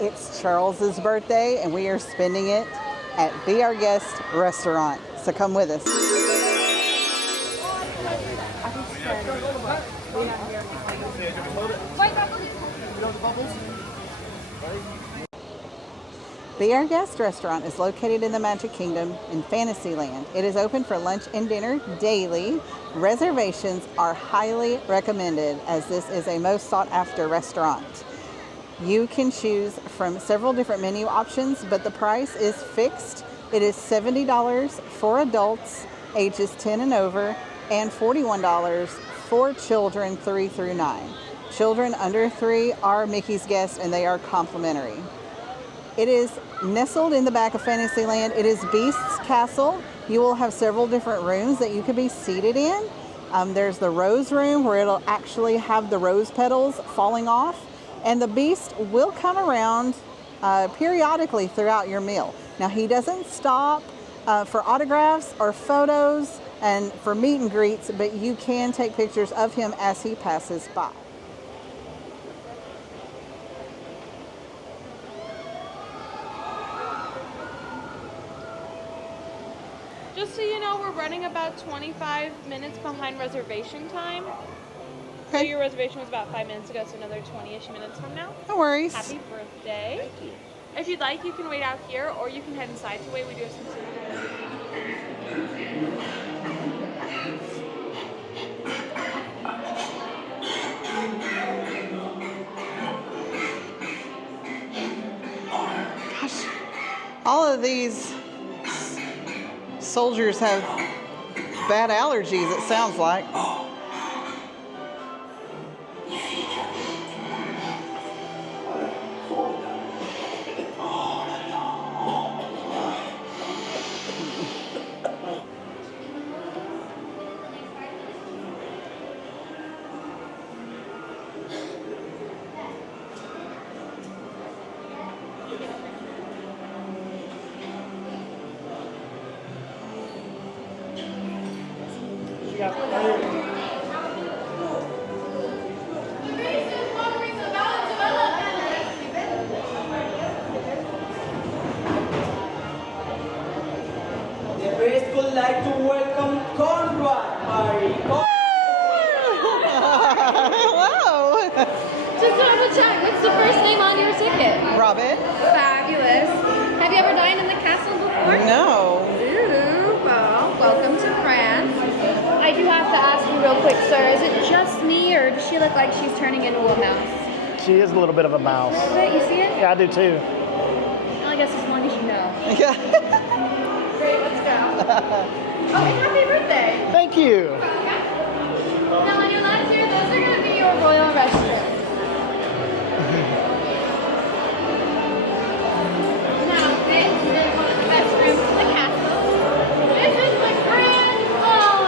It's Charles's birthday, and we are spending it at Be Our Guest restaurant. So come with us. Be Our Guest restaurant is located in the Magic Kingdom in Fantasyland. It is open for lunch and dinner daily. Reservations are highly recommended as this is a most sought after restaurant. You can choose from several different menu options, but the price is fixed. It is $70 for adults ages 10 and over and $41 for children 3 through 9. Children under 3 are Mickey's guests and they are complimentary. It is nestled in the back of Fantasyland. It is Beast's Castle. You will have several different rooms that you could be seated in. There's the rose room where it'll actually have the rose petals falling off. And the Beast will come around periodically throughout your meal. Now, he doesn't stop for autographs or photos and for meet and greets, but you can take pictures of him as he passes by. Just so you know, we're running about 25 minutes behind reservation time. So your reservation was about 5 minutes ago, so another 20-ish minutes from now. No worries. Happy birthday. Thank you. If you'd like, you can wait out here, or you can head inside to wait. We do have some food. Gosh, all of these soldiers have bad allergies, it sounds like. Would like to welcome Conrad. Hello. Just to double check, what's the first name on your ticket? Robin. Fabulous. Have you ever dined in the castle before? No. Ooh, well, welcome to France. I do have to ask you real quick, sir, is it just me or does she look like she's turning into a mouse? She is a little bit of a mouse. A little bit, you see it? Yeah, I do too. Well, I guess as long as you know. Yeah. Great, let's go. Oh, and happy birthday. Thank you. Now on your left here, those are going to be your royal restrooms. Now this is one of the best rooms in the castle. This is the grand hall.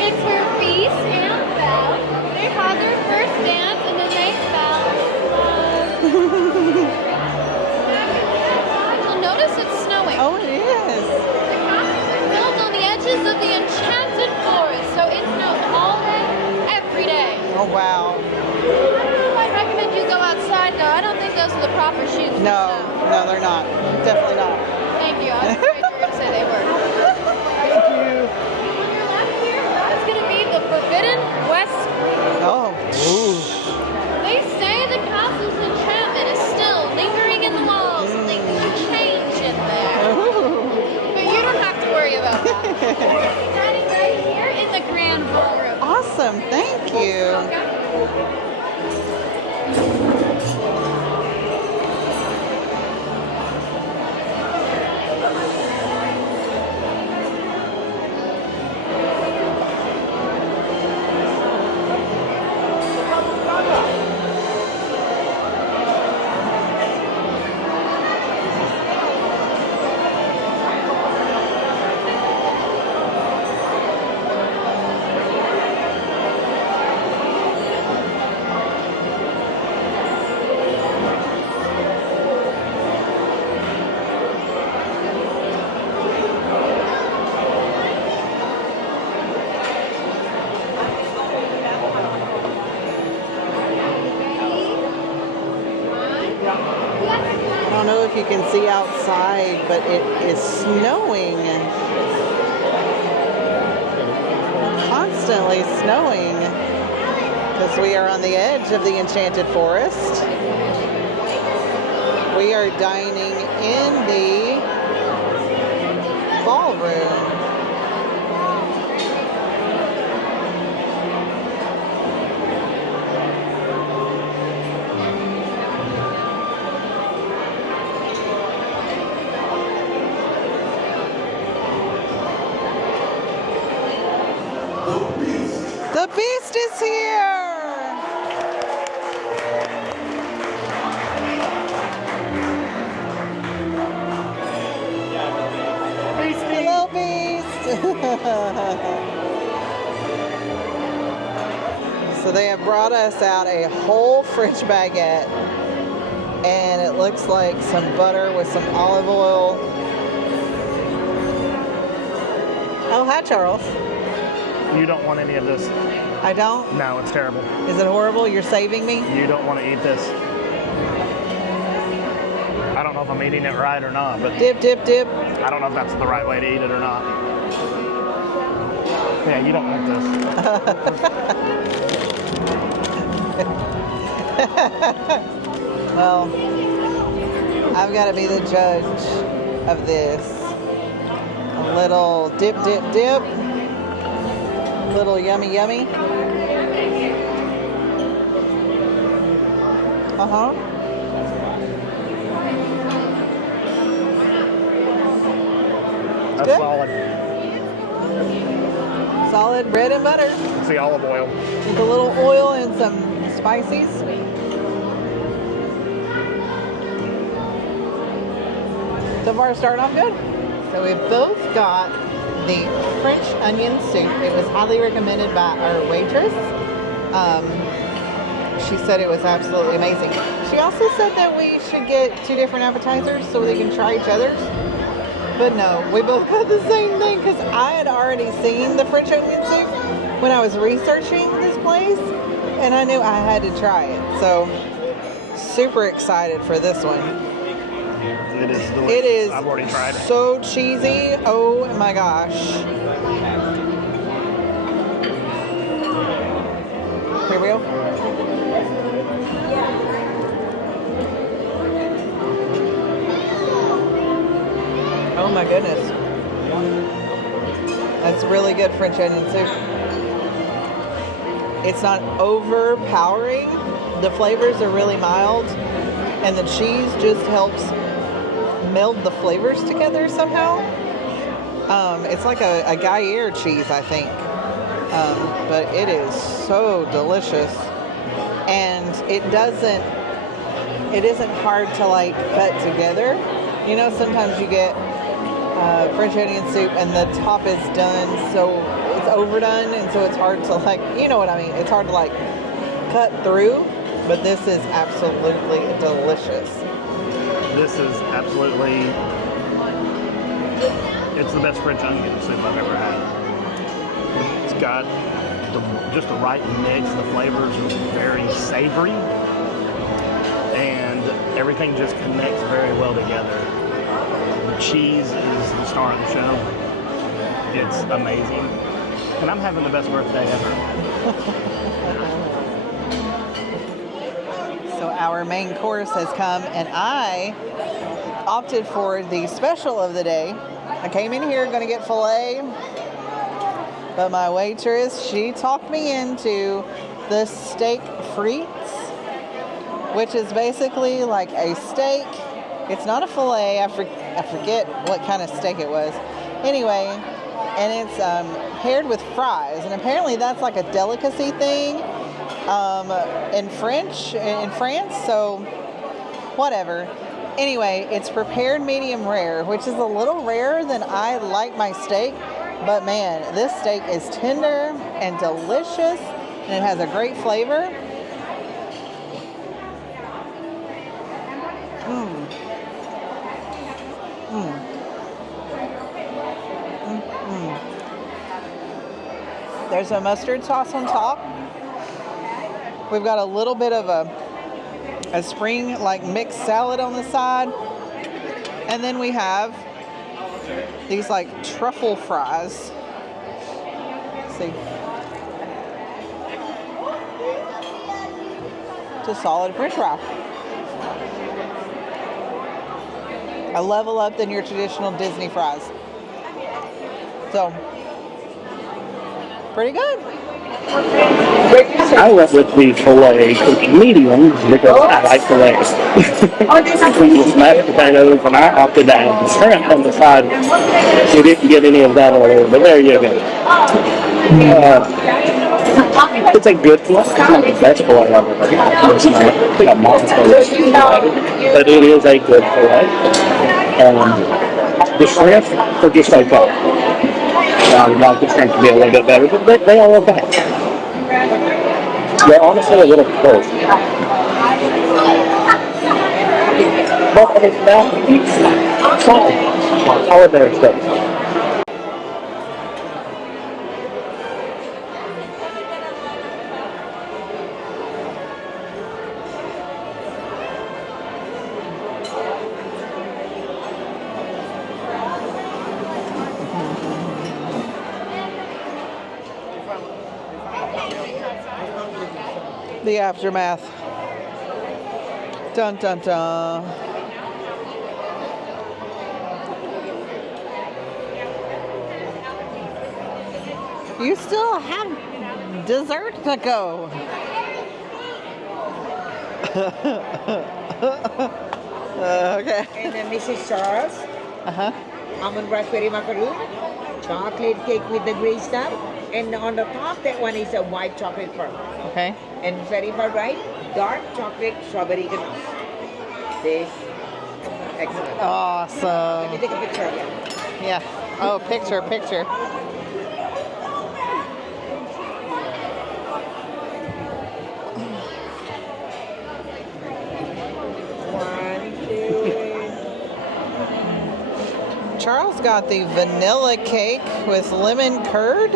It's where Beast and Belle, they had their first dance and then they fell in love. You'll notice it's snowing. Oh, it is. The castles are built on the edges of the enchanted forest, so it snows all day, every day. Oh, wow. I don't know if I'd recommend you go outside, though. I don't think those are the proper shoes for No, snow. no, they're not. Definitely not. Thank you. I was afraid you were going to say they were. Thank you. On your left here, that's going to be the Forbidden West Wing. Oh. Ooh. They say the castle's enchantment is still lingering in the walls and things can change in there. Ooh. But you don't have to worry about that. Standing right here in the grand ballroom. Awesome. Thank you. I don't know if you can see outside, but it is snowing. Constantly snowing because we are on the edge of the Enchanted Forest. We are dining in the ballroom. The Beast is here! Hello, Beast! So they have brought us out a whole French baguette, and it looks like some butter with some olive oil. Oh, hi, Charles. You don't want any of this. I don't? No, it's terrible. Is it horrible? You're saving me? You don't want to eat this. I don't know if I'm eating it right or not, but Dip, dip, dip. I don't know if that's the right way to eat it or not. Yeah, you don't want this. Well, I've got to be the judge of this. A little dip, dip, dip. A little yummy, yummy. Uh-huh. That's Good. solid. Solid bread and butter It's the olive oil. with a little oil and some spices. So far, starting off good. So we've both got the French onion soup. It was highly recommended by our waitress. She said it was absolutely amazing. She also said that we should get 2 different appetizers so they can try each other's. But no, we both got the same thing because I had already seen the French onion soup when I was researching this place, and I knew I had to try it. So super excited for this one. It is delicious. It is I've already tried it. so cheesy. Oh my gosh. Here we go. Oh my goodness. That's really good French onion soup. It's not overpowering. The flavors are really mild, and the cheese just helps meld the flavors together somehow. It's like a Gruyere cheese, I think. But it is so delicious. And it isn't hard to like cut together. You know, sometimes you get French onion soup and the top is done, so it's overdone, and so it's hard to like, you know what I mean? It's hard to like cut through, but this is absolutely delicious. This is absolutely, it's the best French onion soup I've ever had. It's got just the right mix. The flavors are very savory, and everything just connects very well together. The cheese is the star of the show. It's amazing. And I'm having the best birthday ever. So our main course has come, and I opted for the special of the day. I came in here going to get filet, but my waitress, she talked me into the steak frites, which is basically like a steak. It's not a filet. I forget what kind of steak it was. Anyway, and it's paired with fries, and apparently that's like a delicacy thing in France, so whatever. Anyway, it's prepared medium rare, which is a little rarer than I like my steak, but man, this steak is tender and delicious, and it has a great flavor. There's a mustard sauce on top. We've got a little bit of a a spring like mixed salad on the side. And then we have these like truffle fries. Let's see. It's a solid French fry. A level up than your traditional Disney fries. So, pretty good. I went with the filet cooked medium because I like filet. With mashed potatoes, and I opted to add the shrimp on the side. We didn't get any of that order, but there you go. It's a good filet. It's not the best filet I've ever had. It's not a monster filet, but it is a good filet. The shrimp are just okay. I would like the shrimp to be a little bit better, but they are okay. They're honestly a little close. But it's not solid there stuff. The aftermath. Dun dun dun. You still have dessert to go. Okay. And Mrs. Charles, almond raspberry macaroon, chocolate cake with the gray stuff, and on the top that one is a white chocolate pearl. Okay. And very far right, dark chocolate strawberry ganache. This, excellent. Awesome. Let me take a picture of it. Yeah. Oh, picture. One, two. Charles got the vanilla cake with lemon curd.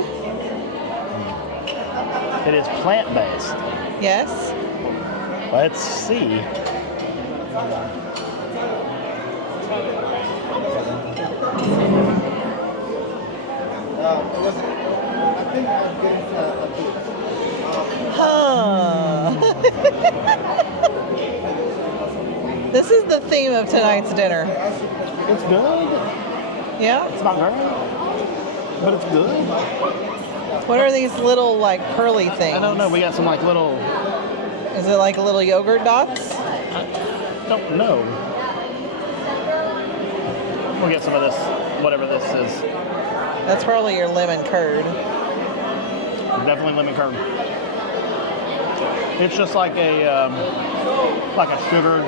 It is plant-based. Yes. Let's see. Huh. This is the theme of tonight's dinner. It's good. Yeah? It's not great, but it's good. What are these little like pearly things? I don't know. We got some like little. Is it like little yogurt dots? I don't know. We'll get some of this, whatever this is. That's probably your lemon curd. Definitely lemon curd. It's just like a sugar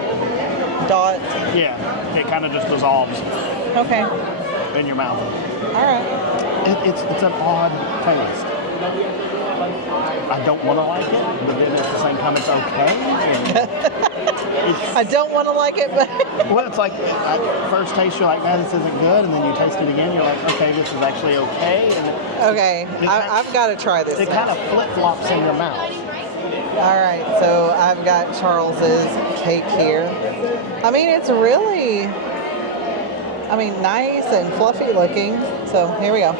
Dot. Yeah, it kind of just dissolves Okay. in your mouth. All right. It's an odd taste. I don't want to like it, but then at the same time it's okay. I don't want to like it, but Well, it's like at first taste you're like, man, this isn't good, and then you taste it again, you're like, okay, this is actually okay. And okay. I've got to try this. it kind of flip flops in your mouth. All right, so I've got Charles's cake here. I mean, it's really, nice and fluffy looking. So here we go.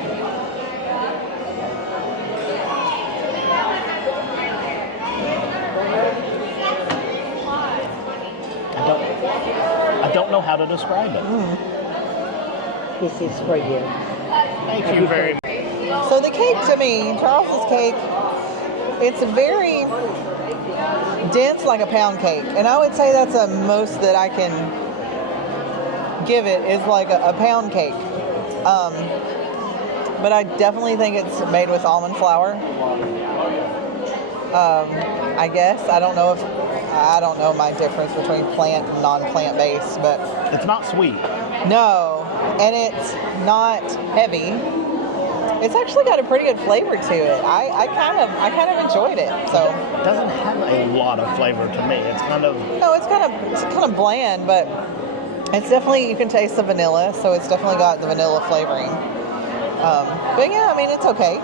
I don't know how to describe it. This is for you. Thank you very much. So the cake to me, Charles's cake, it's very dense like a pound cake. And I would say that's the most that I can give it is like a pound cake. But I definitely think it's made with almond flour. I guess. I don't know my difference between plant and non-plant based, but It's not sweet. no, and it's not heavy. It's actually got a pretty good flavor to it. I kind of enjoyed it. So It doesn't have a lot of flavor to me. It's kind of no, it's kind of bland, but it's definitely, you can taste the vanilla, so it's definitely got the vanilla flavoring. But yeah, it's okay.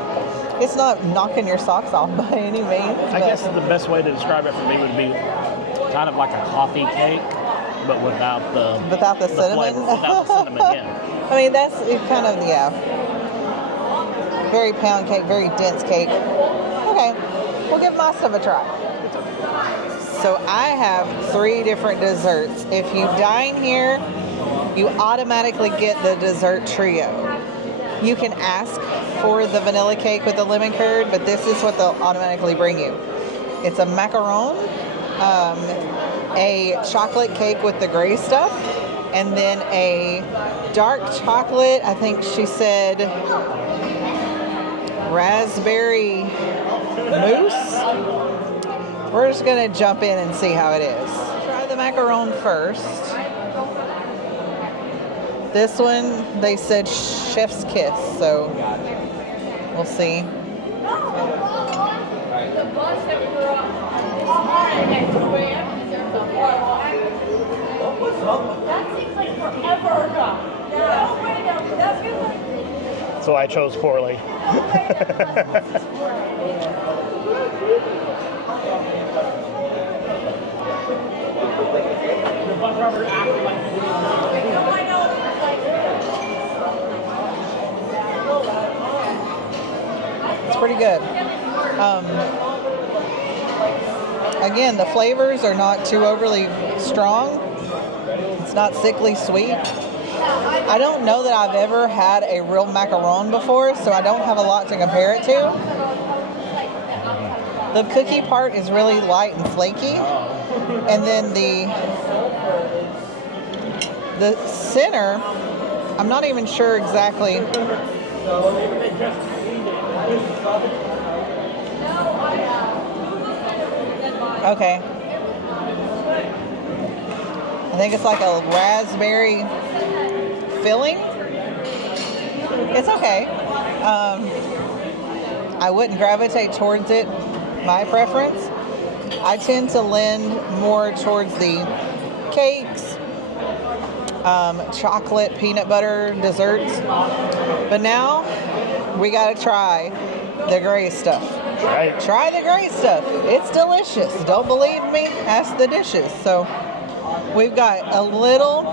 It's not knocking your socks off by any means. I guess the best way to describe it for me would be kind of like a coffee cake, but without the cinnamon. flavor, without the cinnamon, yeah. I mean, that's it kind of, yeah. Very pound cake, very dense cake. Okay, we'll give my stuff a try. So I have 3 different desserts. If you dine here, you automatically get the dessert trio. You can ask for the vanilla cake with the lemon curd, but this is what they'll automatically bring you. It's a macaron, a chocolate cake with the gray stuff, and then a dark chocolate, I think she said raspberry mousse. We're just gonna jump in and see how it is. Try the macaron first. This one, they said chef's kiss, so we'll see. So I chose poorly. It's pretty good. Again, the flavors are not too overly strong. It's not sickly sweet. I don't know that I've ever had a real macaron before, so I don't have a lot to compare it to. The cookie part is really light and flaky, and then the center, I'm not even sure exactly. Okay. I think it's like a raspberry filling. It's okay. I wouldn't gravitate towards it, my preference. I tend to lend more towards the cakes, chocolate, peanut butter desserts. But now we gotta try the gray stuff. Right. Try the gray stuff. It's delicious. Don't believe me? Ask the dishes. So we've got a little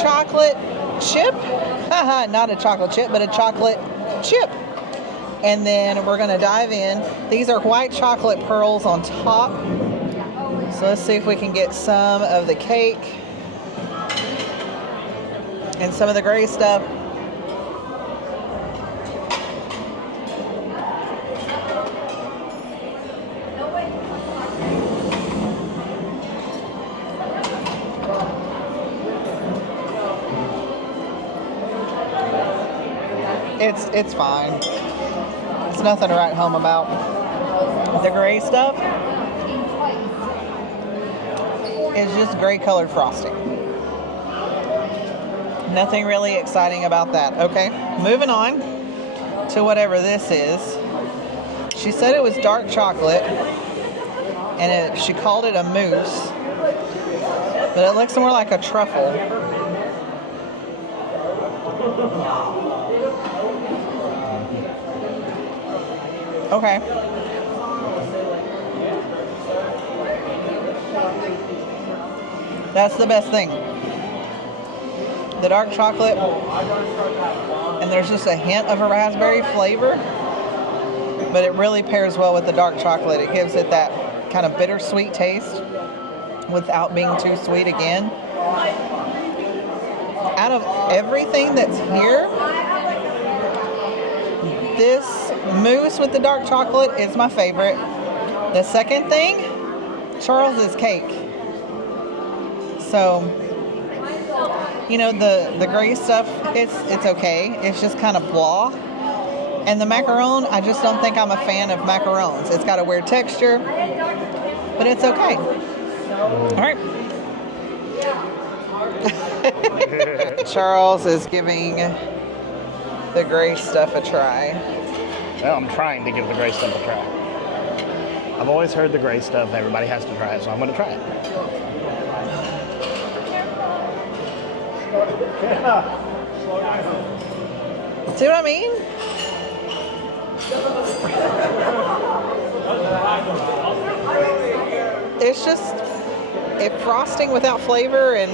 chocolate chip. Not a chocolate chip, but a chocolate chip. And then we're going to dive in. These are white chocolate pearls on top. So let's see if we can get some of the cake and some of the gray stuff. It's fine. It's nothing to write home about. The gray stuff is just gray colored frosting. Nothing really exciting about that. Okay, moving on to whatever this is. She said it was dark chocolate, and she called it a mousse, but it looks more like a truffle. Okay. That's the best thing. The dark chocolate, and there's just a hint of a raspberry flavor, but it really pairs well with the dark chocolate. It gives it that kind of bittersweet taste without being too sweet again. Out of everything that's here, this mousse with the dark chocolate is my favorite. The second thing, Charles's cake. So, you know, the gray stuff, it's okay. It's just kind of blah. And the macaron, I just don't think I'm a fan of macarons. It's got a weird texture, but it's okay. All right. Charles is giving the gray stuff a try. Well, I'm trying to give the gray stuff a try. I've always heard the gray stuff, everybody has to try it, so I'm going to try it. See what I mean? It's just if frosting without flavor and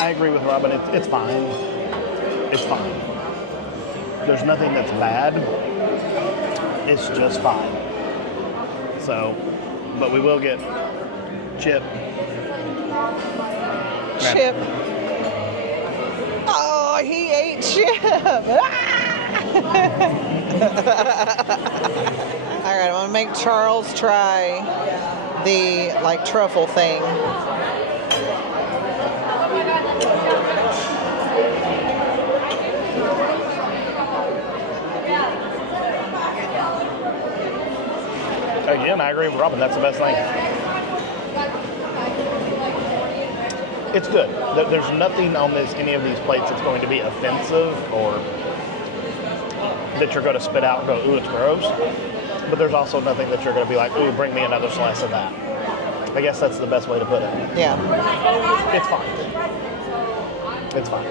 I agree with Robin. It's fine. It's fine. There's nothing that's bad. It's just fine. So, but we will get chip. chip. Oh, he ate chip. All right, I'm gonna make Charles try the like truffle thing. Again, I agree with Robin. That's the best thing. It's good. There's nothing on any of these plates that's going to be offensive or that you're going to spit out and go, ooh, it's gross. But there's also nothing that you're going to be like, ooh, bring me another slice of that. I guess that's the best way to put it. Yeah. It's fine. It's fine.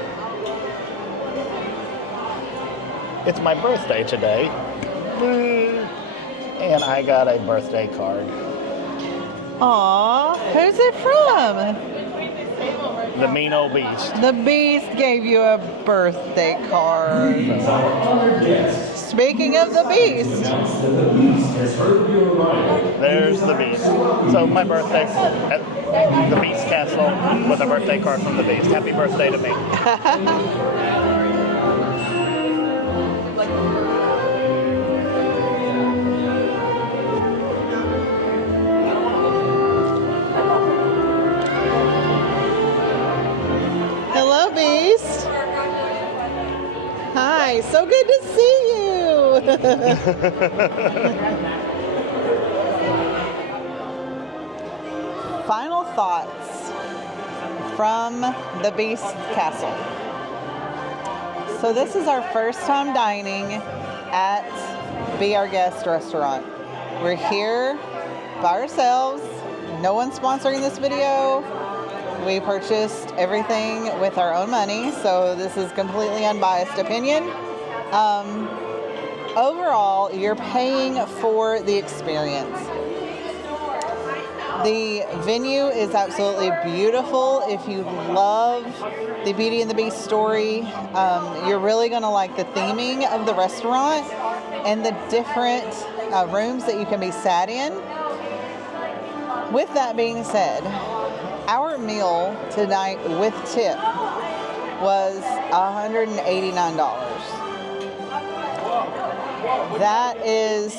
It's my birthday today. And I got a birthday card. Aw, who's it from? The mean old beast. The Beast gave you a birthday card. Speaking of the Beast. There's the Beast. So my birthday at the Beast Castle with a birthday card from the Beast. Happy birthday to me. Hello, Beast. Hi, so good to see you. Final thoughts from the Beast Castle. So this is our first time dining at Be Our Guest restaurant. We're here by ourselves. No one's sponsoring this video. We purchased everything with our own money, so this is completely unbiased opinion. Overall, you're paying for the experience. The venue is absolutely beautiful. If you love the Beauty and the Beast story, you're really going to like the theming of the restaurant and the different rooms that you can be sat in. With that being said, our meal tonight with tip was $189. That is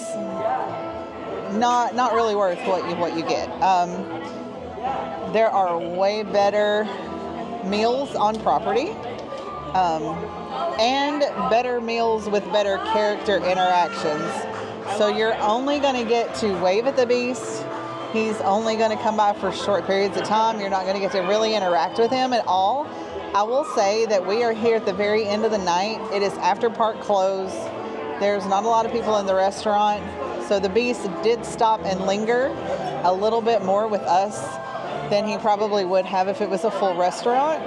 not really worth what you get. There are way better meals on property, and better meals with better character interactions. So you're only going to get to wave at the Beast. He's only going to come by for short periods of time. You're not going to get to really interact with him at all. I will say that we are here at the very end of the night. It is after park close. There's not a lot of people in the restaurant. So the Beast did stop and linger a little bit more with us than he probably would have if it was a full restaurant.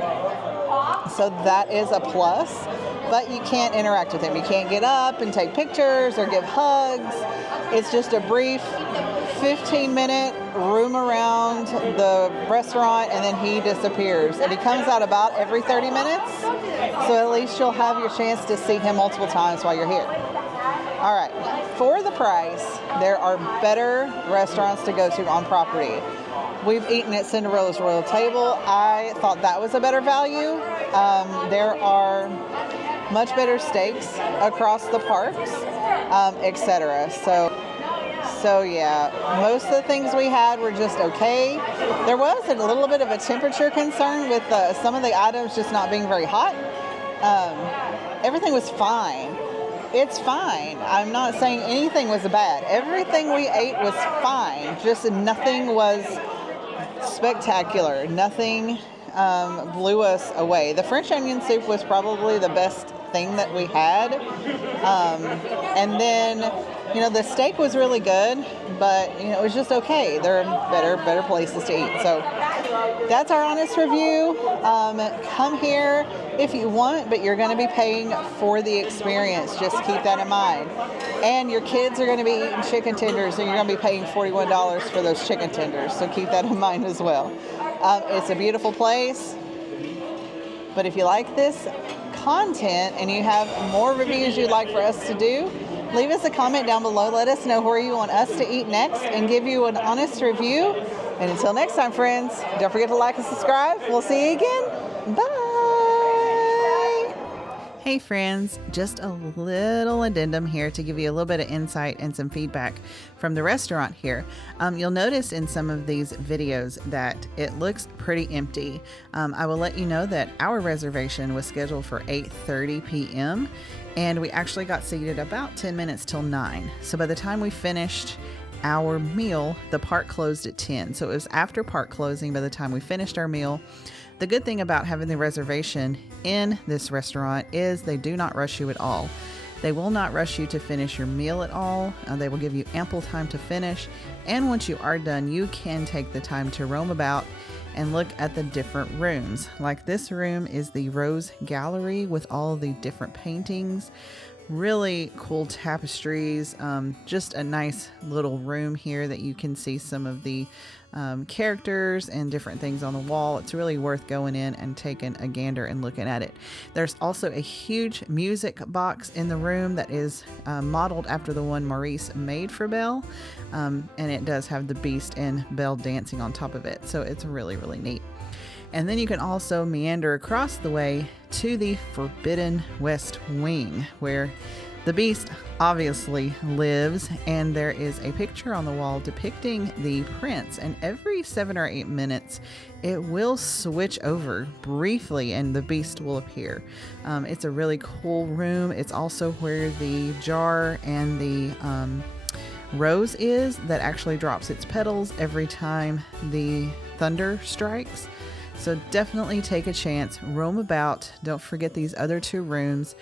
So that is a plus. But you can't interact with him. You can't get up and take pictures or give hugs. It's just a brief 15-minute room around the restaurant, and then he disappears. And he comes out about every 30 minutes, so at least you'll have your chance to see him multiple times while you're here. All right, for the price, there are better restaurants to go to on property. We've eaten at Cinderella's Royal Table. I thought that was a better value. There are much better steaks across the parks, etc. So yeah, most of the things we had were just okay. There was a little bit of a temperature concern with some of the items just not being very hot. Everything was fine. It's fine. I'm not saying anything was bad. Everything we ate was fine. Just nothing was spectacular. Nothing blew us away. The French onion soup was probably the best thing that we had. And then, the steak was really good, but, it was just okay. There are better places to eat. So that's our honest review. Come here if you want, but you're going to be paying for the experience. Just keep that in mind. And your kids are going to be eating chicken tenders, and you're going to be paying $41 for those chicken tenders. So keep that in mind as well. It's a beautiful place. But if you like this content and you have more reviews you'd like for us to do, leave us a comment down below. Let us know where you want us to eat next and give you an honest review. And until next time, friends, don't forget to like and subscribe. We'll see you again. Bye. Hey friends, just a little addendum here to give you a little bit of insight and some feedback from the restaurant here. You'll notice in some of these videos that it looks pretty empty. I will let you know that our reservation was scheduled for 8:30 p.m. and we actually got seated about 10 minutes till 9. So by the time we finished our meal, the park closed at 10. So it was after park closing by the time we finished our meal. The good thing about having the reservation in this restaurant is they do not rush you at all. They will not rush you to finish your meal at all. They will give you ample time to finish. And once you are done, you can take the time to roam about and look at the different rooms. Like this room is the Rose Gallery with all the different paintings. Really cool tapestries, just a nice little room here that you can see some of the characters and different things on the wall. It's really worth going in and taking a gander and looking at it. There's also a huge music box in the room that is modeled after the one Maurice made for Belle, and it does have the Beast and Belle dancing on top of it, so it's really, really neat. And then you can also meander across the way to the Forbidden West Wing, where the Beast obviously lives, and there is a picture on the wall depicting the prince, and every 7 or 8 minutes it will switch over briefly and the Beast will appear. It's a really cool room. It's also where the jar and the rose is that actually drops its petals every time the thunder strikes. So definitely take a chance, roam about, don't forget these other 2 rooms,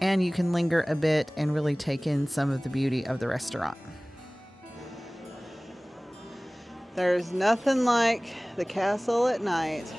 and you can linger a bit and really take in some of the beauty of the restaurant. There's nothing like the castle at night.